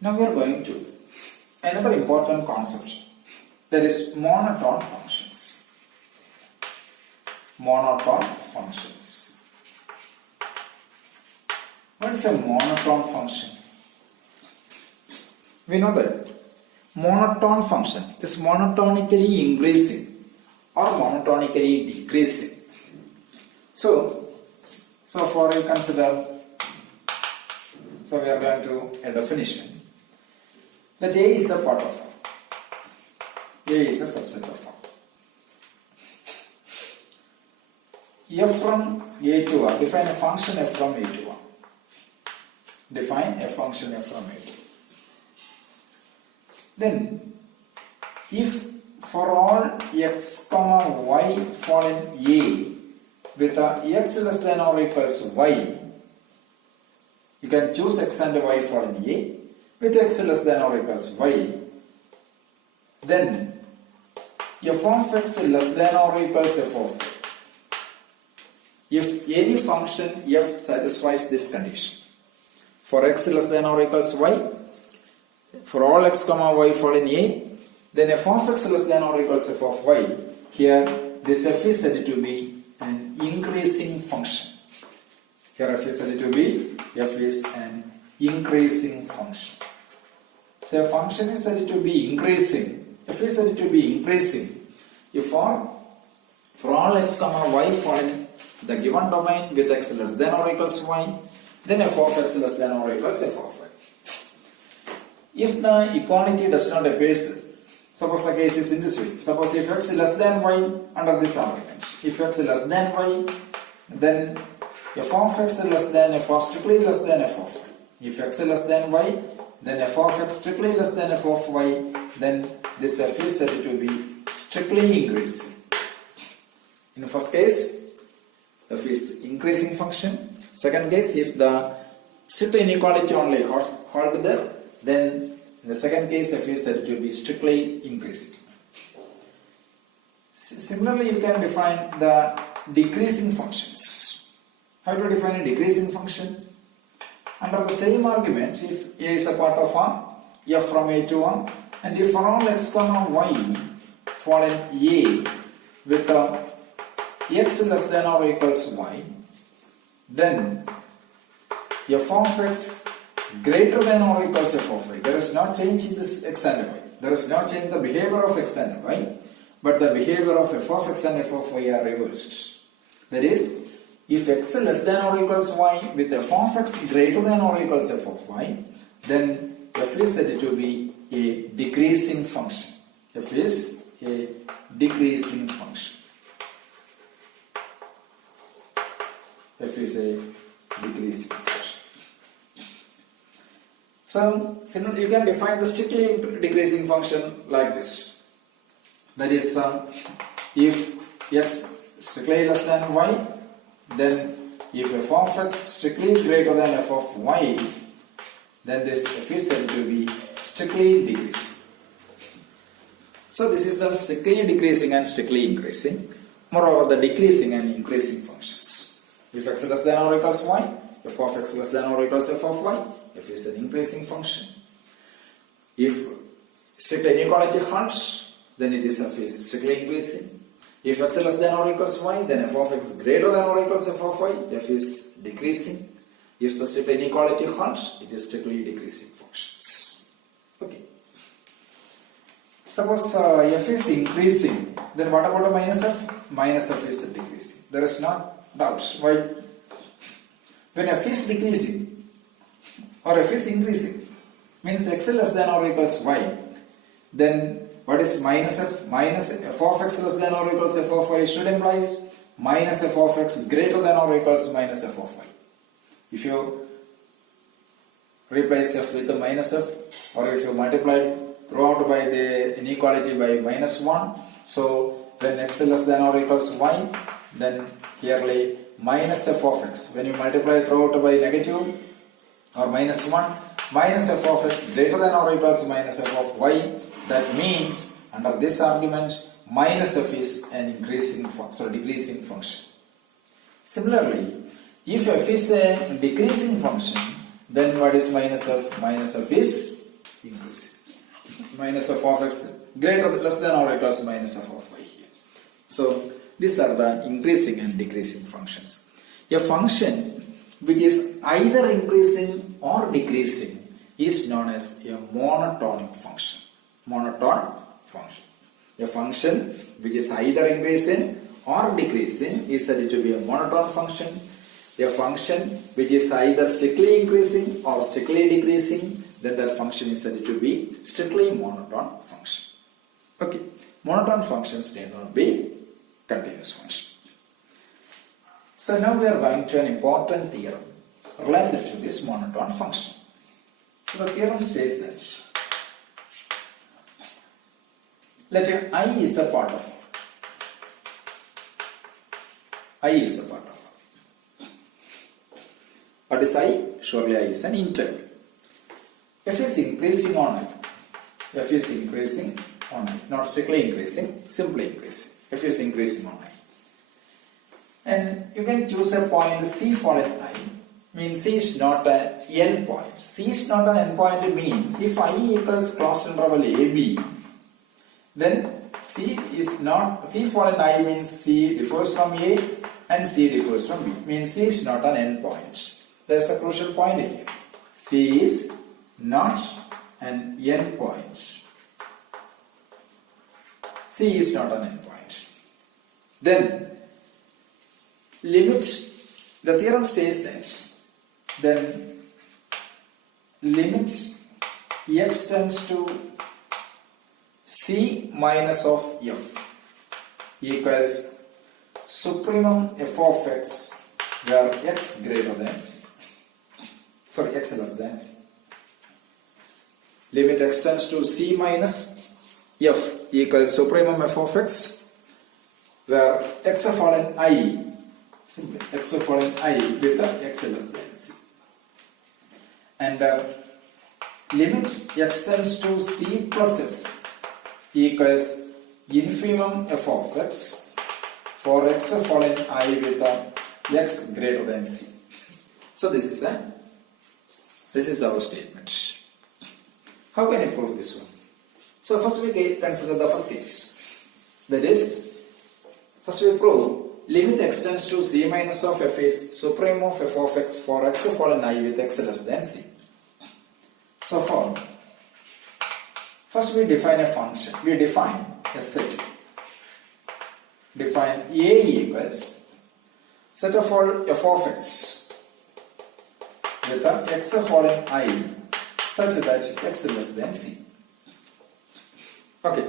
Now we are going to another important concept, that is monotone functions. Monotone functions. What is a monotone function? We know that monotone function is monotonically increasing or monotonically decreasing. So far we consider, so we are going to a definition that A is a part of A is a subset of F from A to R. Define a function F from A to R. Define a function F from A to R. Then, if for all x comma y fall in A with a x less than or equals y, you can choose x and y fall in A with x less than or equals y, then f of x less than or equals f of y. If any function f satisfies this condition, for x less than or equals y, for all x comma y fall in A, then f of x less than or equals f of y. Here this f is said to be an increasing function. Here f is said to be an increasing function. So a function is said to be increasing. F is said to be increasing if for all x comma y fall in the given domain with x less than or equals y, then f of x less than or equals f of y. If the equality does not appear, suppose the case is in this way. Suppose if x less than y under this argument, if x less than y, then f of x less than f of strictly less than f of y. If x less than y, then f of x strictly less than f of y, then this f is said to be strictly increasing. In the first case, f is increasing function. Second case, if the strict inequality only hold there, then in the second case f is said to be strictly increasing. Similarly, you can define the decreasing functions. How to define a decreasing function? Under the same argument, if A is a part of f from A to 1, and if for all x comma y fall in A with x less than or equals y, then f of x greater than or equals f of y. There is no change in this x and y. There is no change in the behavior of x and y, but the behavior of f of x and f of y are reversed. That is, if x less than or equals y with f of x greater than or equals f of y, then f is said to be a decreasing function. F is a decreasing function. F is a decreasing function. So, you can define the strictly decreasing function like this. That is, if x strictly less than y, then if f of x strictly greater than f of y, then this f is said to be strictly decreasing. So this is the strictly decreasing and strictly increasing. Moreover, the decreasing and increasing functions. If x less than or equals y, f of x less than or equals f of y, f is an increasing function. If strict inequality holds, then it is f is strictly increasing. If x less than or equals y, then f of x greater than or equals f of y, f is decreasing. If the strict inequality holds, it is strictly decreasing functions. Okay. Suppose f is increasing, then what about the minus f? Minus f is decreasing. There is no doubt. Why? When f is decreasing or f is increasing, means x less than or equals y, then what is minus f? Minus f of x less than or equals f of y should imply minus f of x greater than or equals minus f of y. If you replace f with a minus f, or if you multiply throughout by the inequality by minus 1, so when x less than or equals y, then here lay minus f of x. When you multiply throughout by negative or minus 1, minus f of x greater than or equals minus f of y, that means under this argument minus f is an decreasing function. Similarly, if f is a decreasing function, then what is minus f? Minus f is increasing. Minus f of x greater less than or equals to minus f of y here. So these are the increasing and decreasing functions. A function which is either increasing or decreasing is known as a monotonic function. Monotone function. A function which is either increasing or decreasing is said to be a monotone function. A function which is either strictly increasing or strictly decreasing, then that function is said to be strictly monotone function. Okay, monotone functions need not be continuous function. So now we are going to an important theorem related to this monotone function. So the theorem states that let I is a part of I is a part of what is I? Surely I is an integral. F is increasing on I. F is increasing on I. Not strictly increasing, simply increasing. F is increasing on I. And you can choose a point C for an I. Means C is not an n point. C is not an n point means if I equals closed interval AB, then C is not, C for an I means C differs from A and C differs from B. Means C is not an n point. That's the crucial point here. C is not an n point. C is not an n point. Then limit, the theorem states that then limit x tends to C minus of f equals supremum f of x where x greater than C. Sorry, x less than C. Limit x tends to C minus f equals supremum f of x where x of all I, simply x of all I with x less than C. And limit x tends to C plus f equals infimum f of x for x of all I with x greater than C. So this is our statement. How can I prove this one? So first we consider the first case. That is, first we prove limit x tends to C minus of f is supreme of f of x for x of all I with x less than C. So first we define a function. We define a set. Define A equals set of all f of x with x of all I such that x less than C. Okay.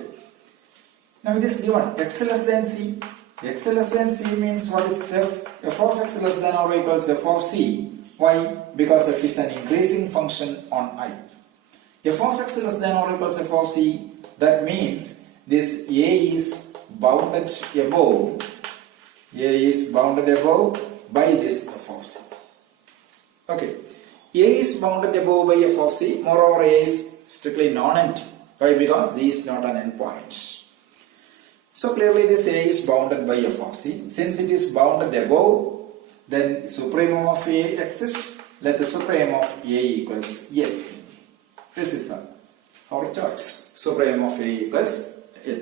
Now it is given x less than C. X less than C means what is f? F of x less than or equals f of C. Why? Because f is an increasing function on I. F of x less than or equals f of C, that means this A is bounded above. A is bounded above by this f of C. Okay. A is bounded above by f of C. Moreover, A is strictly non-empty. Why? Because Z is not an endpoint. So clearly this A is bounded by f of C. Since it is bounded above, then supremum of A exists. Let the supremum of A equals L. This is how it works. Supremum of A equals L.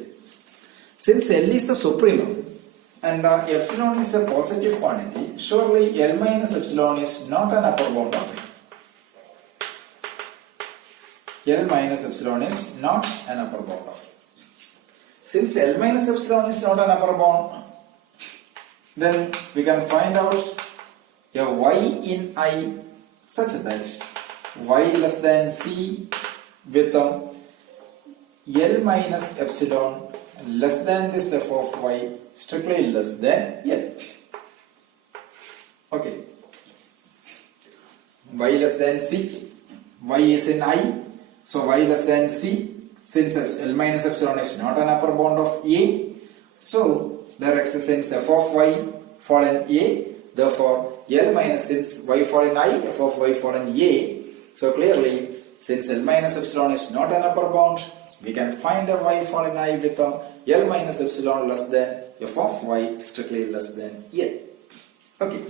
Since L is the supremum and epsilon is a positive quantity, surely L minus epsilon is not an upper bound of A. L minus epsilon is not an upper bound of A. Since L minus epsilon is not an upper bound, then we can find out a y in I such that y less than C with L minus epsilon less than this f of y strictly less than L. Okay. Y less than C. Y is in I. So y less than C. Since L minus epsilon is not an upper bound of A, so there exists f of y fallen A, therefore L minus, since y fallen I, f of y fallen A, so clearly since L minus epsilon is not an upper bound, we can find a y fallen I with L minus epsilon less than f of y strictly less than L. Okay.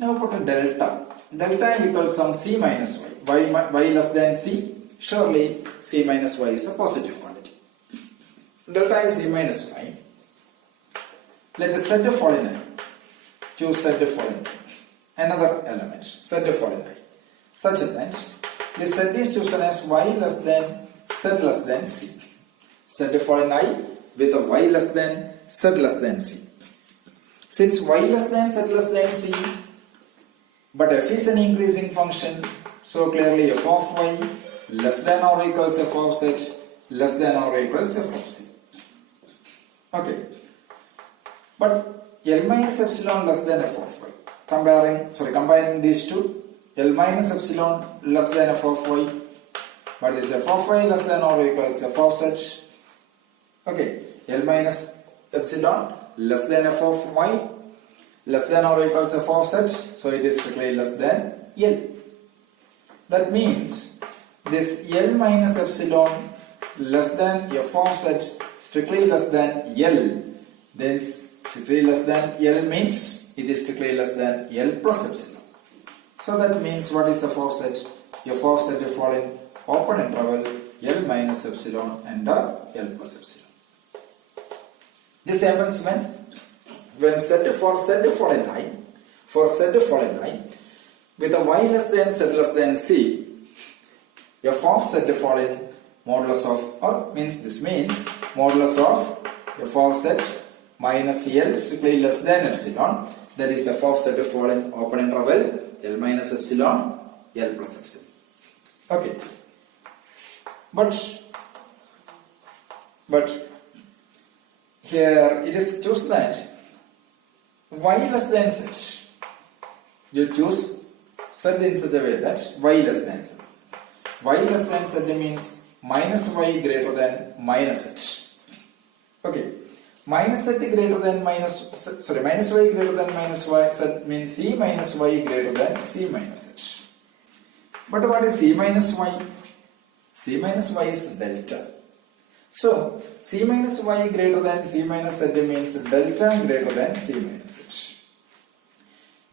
Now put a delta. Delta equals some c minus y. Y less than c. Surely c minus y is a positive quantity. Delta is c minus y. Let us set the following i. Choose set the following i. Another element. Set the following i. Such that the set is chosen as y less than z less than c. Set the following i with a y less than z less than c. Since y less than z less than c, but f is an increasing function, so clearly f of y less than or equals f of z less than or equals f of c. Okay. But L minus epsilon less than f of y. Combining these two, L minus epsilon less than f of y, but is f of y less than or equals f of z. Okay, L minus epsilon less than f of y less than or equals f of z, so it is strictly less than L. That means this L minus epsilon less than f of z strictly less than L, then strictly less than L means it is strictly less than L plus epsilon. So that means what is f of z? F of z is following open interval L minus epsilon and L plus epsilon. This happens when set the following i, with a y less than z less than c, f of z the following modulus of, or means this means modulus of f of z minus L strictly less than epsilon, that is f of z the following open interval L minus epsilon, L plus epsilon. Okay. But here it is choose that y less than z. You choose z in such a way that y less than z. Y less than z means minus y greater than minus z. Okay. Minus y greater than minus y z means c minus y greater than c minus z. But what is c minus y? C minus y is delta. So, c minus y greater than c minus z means delta greater than c minus z.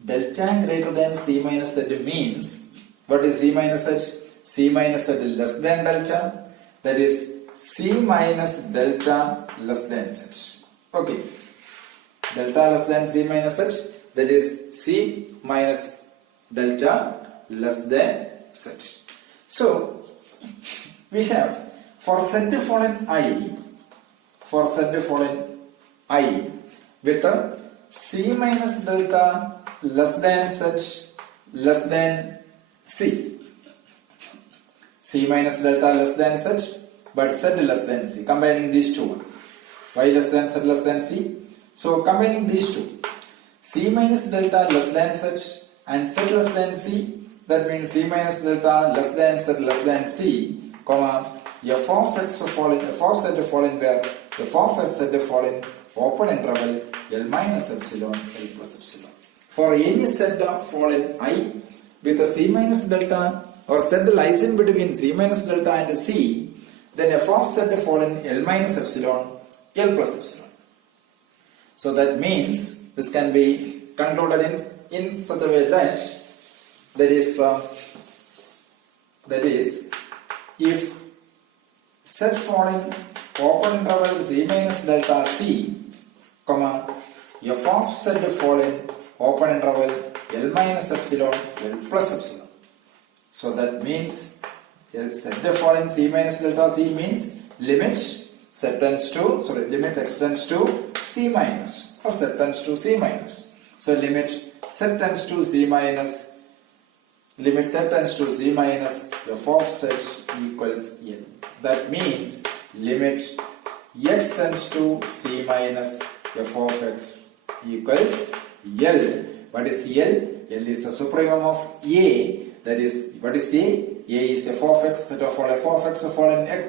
Delta greater than c minus z means, what is c minus z? C minus z less than delta, that is c minus delta less than z. Okay. Delta less than c minus z, that is c minus delta less than z. So, we have for set the following I with a c minus delta less than z less than c. C minus delta less than z, but z less than c. Combining these two, y less than z less than c. So combining these two, c minus delta less than z and z less than c. That means c minus delta less than z less than c, comma f of x following f of z following where f of x z following open interval L minus epsilon L plus epsilon. For any set of following I with a c minus delta or set lies in between c minus delta and c, then f of z following L minus epsilon L plus epsilon. So that means this can be concluded in such a way that is if set following open interval c minus delta c, comma f of z following open interval L minus epsilon L plus epsilon. So that means set the following c minus delta c means limit x tends to c minus or z tends to c minus. So limit z tends to z minus f of z equals L. That means limit x tends to c minus f of x equals L. What is L? L is the supremum of A. That is, what is A? A is f of x, set of all f of x following x,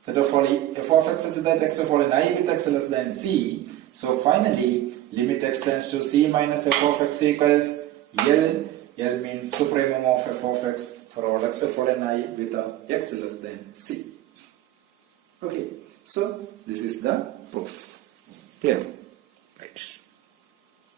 set of all f of x such that x following I with x less than c. So finally, limit x tends to c minus f of x equals L. L means supremum of f of x for all x following I with x less than c. Okay, so this is the proof. Clear? Right.